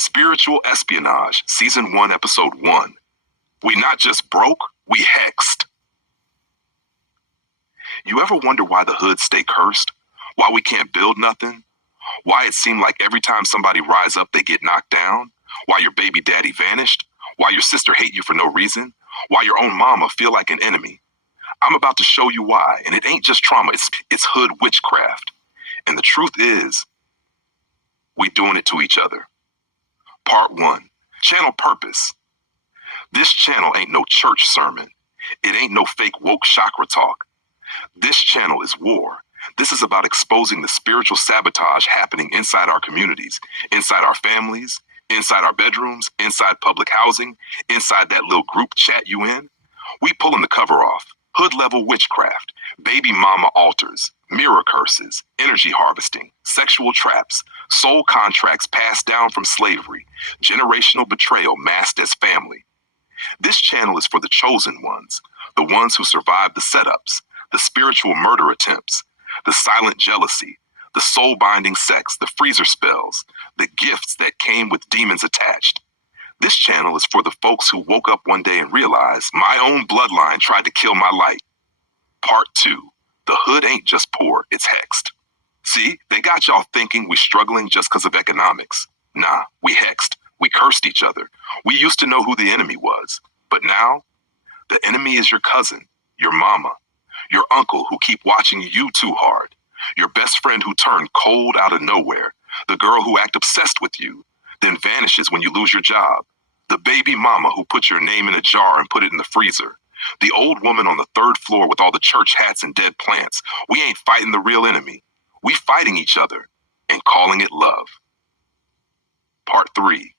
Spiritual Espionage, Season 1, Episode 1. We not just broke, we hexed. You ever wonder why the hood stay cursed? Why we can't build nothing? Why it seemed like every time somebody rise up, they get knocked down? Why your baby daddy vanished? Why your sister hate you for no reason? Why your own mama feel like an enemy? I'm about to show you why, and it ain't just trauma, it's hood witchcraft. And the truth is, we doing it to each other. Part 1, Channel Purpose. This channel ain't no church sermon. It ain't no fake woke chakra talk. This channel is war. This is about exposing the spiritual sabotage happening inside our communities, inside our families, inside our bedrooms, inside public housing, inside that little group chat you in. We pulling the cover off. Hood level witchcraft, baby mama altars, mirror curses, energy harvesting, sexual traps, soul contracts passed down from slavery, generational betrayal masked as family. This channel is for the chosen ones, the ones who survived the setups, the spiritual murder attempts, the silent jealousy, the soul-binding sex, the freezer spells, the gifts that came with demons attached. This channel is for the folks who woke up one day and realized my own bloodline tried to kill my light. Part 2, the hood ain't just poor, it's hexed. See, they got y'all thinking we struggling just because of economics. Nah, we hexed. We cursed each other. We used to know who the enemy was. But now, the enemy is your cousin, your mama, your uncle who keep watching you too hard, your best friend who turned cold out of nowhere, the girl who act obsessed with you, then vanishes when you lose your job, the baby mama who put your name in a jar and put it in the freezer, the old woman on the 3rd floor with all the church hats and dead plants. We ain't fighting the real enemy. We fighting each other and calling it love. Part 3,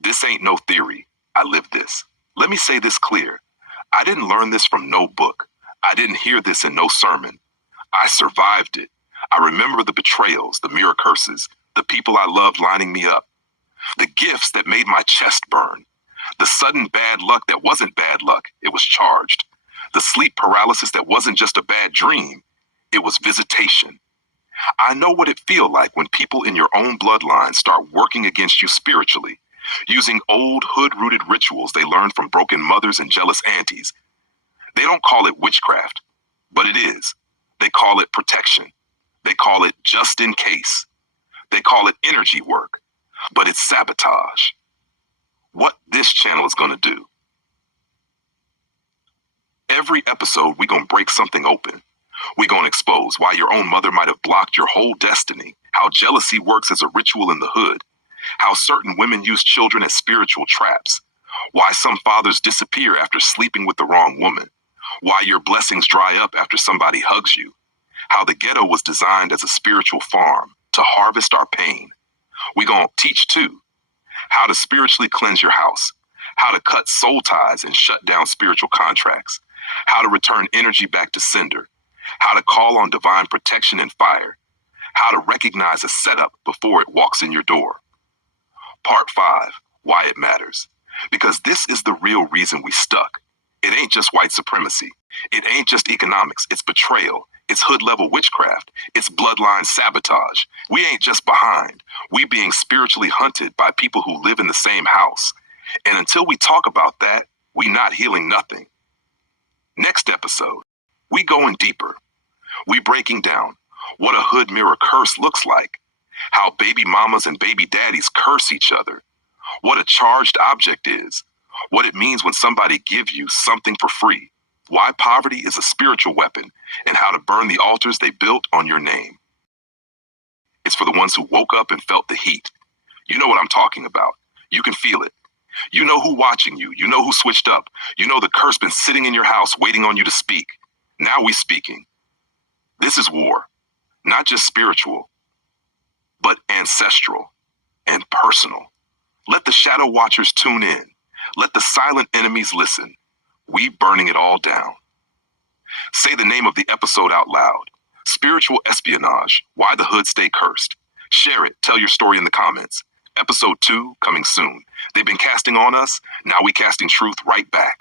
this ain't no theory. I lived this. Let me say this clear. I didn't learn this from no book. I didn't hear this in no sermon. I survived it. I remember the betrayals, the mirror curses, the people I loved lining me up, the gifts that made my chest burn, the sudden bad luck that wasn't bad luck, it was charged, the sleep paralysis that wasn't just a bad dream, it was visitation. I know what it feels like when people in your own bloodline start working against you spiritually, using old hood-rooted rituals they learned from broken mothers and jealous aunties. They don't call it witchcraft, but it is. They call it protection. They call it just in case. They call it energy work, but it's sabotage. What this channel is going to do. Every episode, we're going to break something open. We're going to expose why your own mother might have blocked your whole destiny, how jealousy works as a ritual in the hood, how certain women use children as spiritual traps, why some fathers disappear after sleeping with the wrong woman, why your blessings dry up after somebody hugs you, how the ghetto was designed as a spiritual farm to harvest our pain. We're going to teach, too, how to spiritually cleanse your house, how to cut soul ties and shut down spiritual contracts, how to return energy back to sender, how to call on divine protection and fire, how to recognize a setup before it walks in your door. Part 5, why it matters. Because this is the real reason we stuck. It ain't just white supremacy. It ain't just economics. It's betrayal. It's hood-level witchcraft. It's bloodline sabotage. We ain't just behind. We being spiritually hunted by people who live in the same house. And until we talk about that, we not healing nothing. Next episode, we going deeper. We breaking down what a hood mirror curse looks like, how baby mamas and baby daddies curse each other, what a charged object is, what it means when somebody give you something for free, why poverty is a spiritual weapon, and how to burn the altars they built on your name. It's for the ones who woke up and felt the heat. You know what I'm talking about. You can feel it. You know who watching you. You know who switched up. You know the curse been sitting in your house waiting on you to speak. Now we speaking. This is war. Not just spiritual, but ancestral and personal. Let the shadow watchers tune in. Let the silent enemies listen. We burning it all down. Say the name of the episode out loud. Spiritual Espionage, Why the Hood Stay Cursed. Share it, tell your story in the comments. Episode 2, coming soon. They've been casting on us, now we casting truth right back.